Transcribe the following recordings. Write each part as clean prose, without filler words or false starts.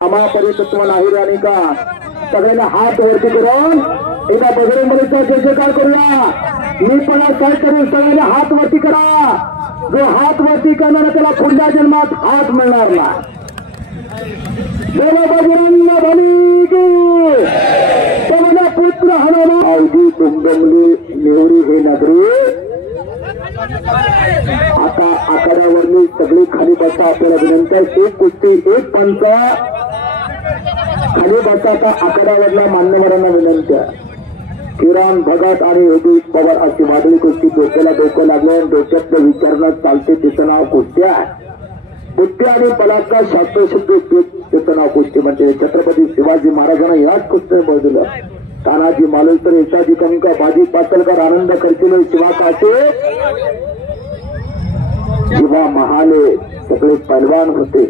परितत्व नाही आणि का सगळ्यांना हात वरती करून एकदा बजरंगबलीचा जय जयकार करूया। मी पण काय करू, सगळ्यांना हात वरती करा। जो हात वरती करणार त्याला पुढल्या जन्मात हात मिळणार नाही। बजरंगबली की त्याला पुत्र हनुमान अवधी तुंगमली नेवरी हे नगरी। आता आखाड्यावरली सगळी खाली बसा, आपल्याला विनंती आहे। एक कुस्ती एक पंच खाली बसाचा आखाड्यावरला मान्यवरांना विनंती आहे। किरण भगत आणि योगेश पवार अशी वादळी कुस्ती डोक्याला डोकं लागले। डोक्यातलं विचारणं चालते तिचं नाव कुस्ती आहे। कुस्ती आणि बलात्कार शास्त्रशुद्ध त्याचं नाव कुस्ती म्हणजे। छत्रपती शिवाजी महाराजांना याच कुस्तीने बदललं। तानाजी मालुसकर, येसाजी कंक, बाजी पातळकर, आनंद खर्चिले, शिवा काटे, शिवा महाले सगळे पैलवान होते।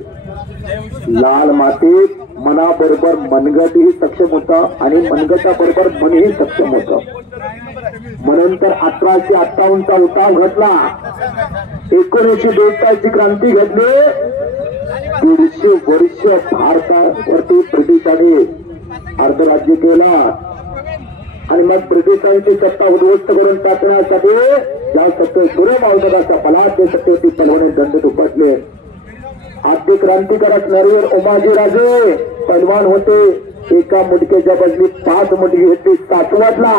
लाल मातीत मनाबरोबर मनगटही सक्षम होता आणि मनगटा बरोबर मनही सक्षम होतं। म्हणून तर 1858चा उठाव घडला, 1942ची क्रांती घडली। 150 वर्ष भारतावरती ब्रिटिशांनी अर्धराज्य केला आणि मग ब्रिटिशांची सत्ता उद्ध्वस्त करून टाकण्यासाठी ज्या सत्य सूर्यमावदाचा पलाश ते सत्तेवरती पलवाने दंड उपटले। आद्य क्रांतिकारक नरवीर उमाजी राजे पलवान होते। एका मुटकेच्या बदली 5 मुटकी घेतली। सासवडला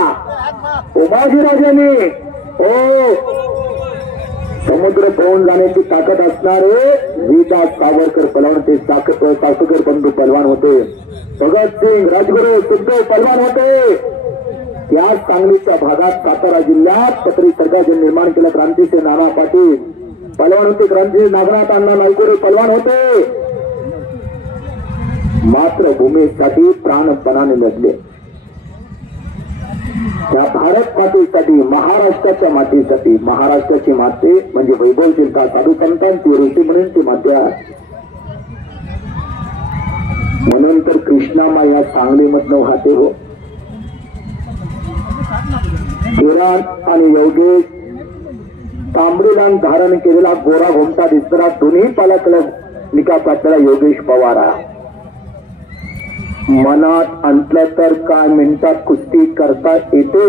उमाजी राजांनी समुद्र पळून जाण्याची ताकद असणारे वीदा सावरकर पलवान ते सासवडकर बंधू पलवान होते। भगतसिंग, राजगुरू, सुखदेव पलवान होते। या सांगलीच्या भागात सातारा जिल्ह्यात पत्री सरकारचे निर्माण केलं। क्रांतीचे नाना पाटील पलवान होते। क्रांती नागनाथ अण्णा नायकुरे पलवान होते। मातृभूमीसाठी प्राणपणाने लढले। त्या भारत मातेसाठी, महाराष्ट्राच्या मातेसाठी। महाराष्ट्राची माते म्हणजे वैभवशीलता, साधू संतांची, ऋषी मुनींची माते आहे। म्हणून तर कृष्णामा या सांगलीमधनं वाहते हो। किरण आणि योगेश तांबडीलान धारण केलेला गोरा घोमटा दिसणारा दोन्ही पालाकडे निकापातला योगेश पवार आहे। मनात आणलं तर काय मिनिटात कुस्ती करता येते।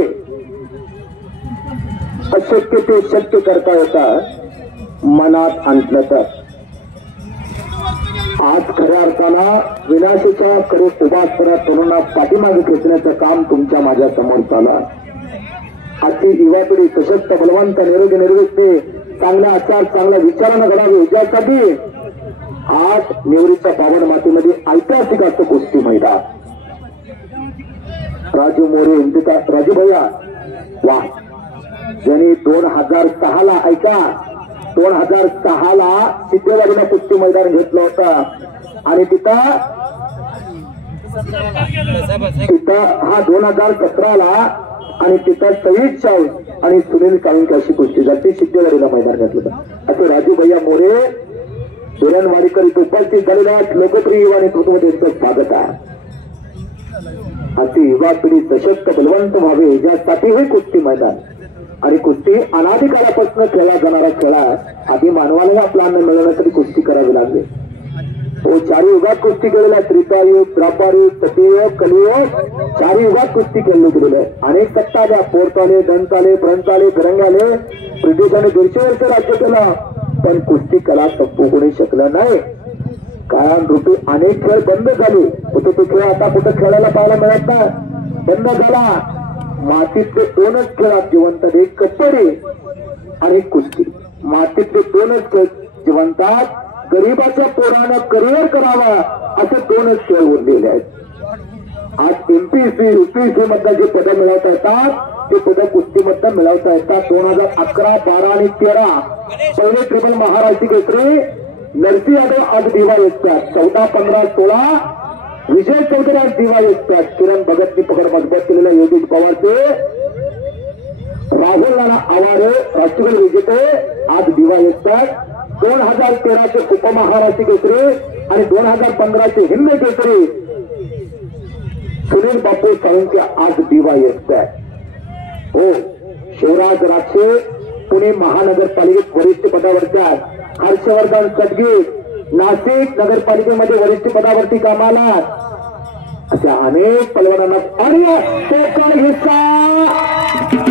अशक्य ते शक्य करता येतात मनात आणलं तर। आज खऱ्या अर्थानं विनाशाच्या कडे उभा असणाऱ्या तरुणांना पाठीमागे खेचण्याचं काम तुमच्या माझ्या समोर चालू। आजची युवा पिढी सशक्त, बलवंत, निरोगी, निर्विघ्ने, चांगला आचार, चांगल्या विचारानं घडावे यासाठी आज नेवरीच्या पावन मातीमध्ये ऐतिहासिक असं कुस्ती मैदान। राजू मोरे इंतिका राजू भैया वा ज्यांनी 2006ला ऐका 2006ला सिद्धेवाडीला कुस्ती मैदान घेतलं होतं आणि तिथं हा 2017ला आणि तिथं शहीद शाह आणि सुनील काळुंके अशी कुस्ती झाली। सिद्धेवाडीला मैदान घेतलं होतं। असे राजू भैया मोरे हिरणवाडीकर इथे उपस्थित झालेल्या लोकप्रिय युवा नेतृत्व त्यांचं स्वागत आहे। अशी युवा पिढी सशक्त बलवंत व्हावे यासाठी हे कुस्ती मैदान। आणि कुस्ती अनादिकाळापासून खेळला जाणारा खेळ आहे। आधी मानवाला आपला अन्न मिळवण्यासाठी कुस्ती करावी लागली। तो 4 युगात कुस्ती केलेला, त्रेतायुग, द्वापारयुग, सत्ययुग, कलियुग 4 युगात कुस्ती केली गेलेली आहे। अनेक सत्ता आल्या, पोर्ट आले, दंत आले, फ्रंट आले, फिरंग आले। ब्रिटिशांनी 200 वर्ष राज्य केलं पण कुस्ती कला संपू कोणी शकलं नाही। काळानुरूपी अनेक खेळ बंद झाले होते। तो खेळ आता कुठं खेळायला पाहायला मिळत नाही, बंद झाला। मातीतले 2च खेळ जिवंत, एक कबड्डी आणि कुस्ती। मातीतले 2च खेळ जिवंतात। गरीबाच्या पोरानं करिअर करावा असे 2च खेळ उरलेले आहेत। आज एमपीएससी, यूपीएससी मध्ये जे पदं मिळवता येतात ते पदं कुस्तीमध्ये मिळवता येतात। 2011, 12 आणि 13 पहिले ट्रिपल महाराष्ट्र केसरी नरसी यादव आज दिवा येतात। 14, 15, 16 विजय चौधरी आज दिवा येतात। किरण भगतनी पकड मजबूत केलेल्या योगेश पवारचे, राहुल नाना आवारे राष्ट्रीय विजेते आज दिवा येतात। 2013चे उपमहाराष्ट्र केसरी आणि 2015चे हिंद केसरी सुनील बापू साळुंके आज दिवा येतात। हो, शिवराज राक्षे पुणे महानगरपालिकेत वरिष्ठ पदावरच्या हर्षवर्धन सदगी नाशिक नगरपालिकेमध्ये वरिष्ठ पदावरती कामाला अशा अनेक पलवानांना आणि तो काळ हिस्सा